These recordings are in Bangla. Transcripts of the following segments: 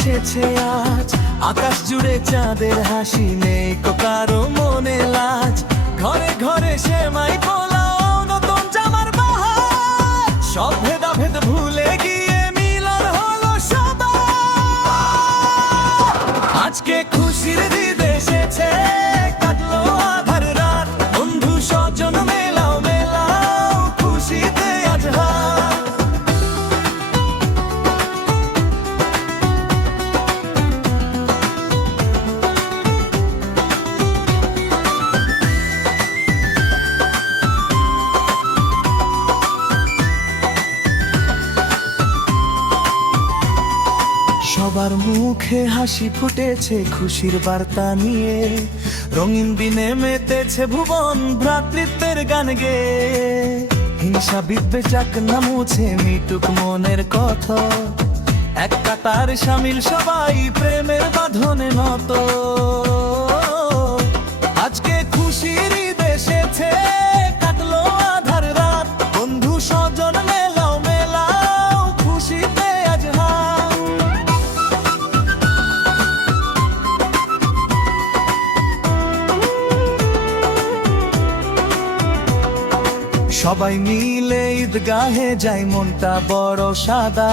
এসেছে আজ, আকাশ জুড়ে চাঁদের হাসি, নেই কো কারো মনে লাজ। ঘরে ঘরে সেমাই পোলাও, নতুন জামার বাহার, সব ভেদাভেদ ভুলে গিয়ে মিলন হলো সবার। আজকে খুশির দিন এসেছে, কাটলো আধার রাত, বন্ধু স্বজন মেলাও মেলাও, খুশিতে আজ হাত। সবার মুখে হাসি ফুটেছে খুশির বার্তা নিয়ে, রঙিন দিনে মেতেছে ভুবন ভ্রাতৃত্বের গান গেয়ে। হিংসা বিদ্বেষ না মুছে মিটুক মনের কথা, এক কাতার সামিল সবাই প্রেমের বাঁধনে নত। আজকে খুশির ঈদ এসেছে, কাটলো আধার রাত, বন্ধু স্বজন মেলাও মেলাও, খুশিতে আজ হাত। সবাই মিলে ঈদগাহে যাই, মনটা বড় সাদা,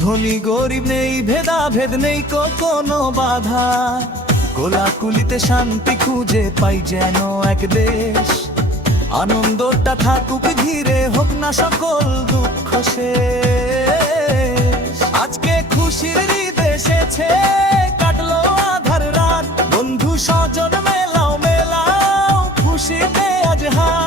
ধনী গরিব নেই ভেদাভেদ, নেই কোনো বাধা। কোলাকুলিতে শান্তি খুঁজে পাই যেন এক দেশ, আনন্দটা থাকুক ঘিরে, হোক না সকল দুঃখ শেষ। আজকে খুশির ঈদ এসেছে, কাটলো আধার রাত, বন্ধু স্বজন মেলাও মেলাও, খুশিতে আজ হাত।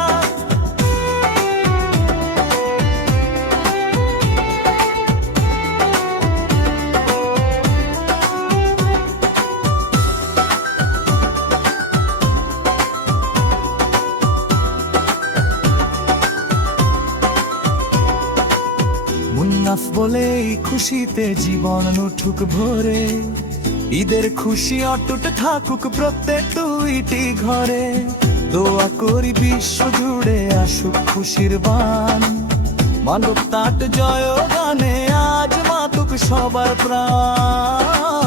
মুন্নাফ বলে এই খুশিতে জীবন উঠুক ভরে, ঈদের খুশি অটুট থাকুক প্রত্যেক দুইটি ঘরে। দোয়া করি বিশ্ব জুড়ে আসুক খুশির বান, মানবতার জয় গানে আজ মাতুক সবার প্রাণ।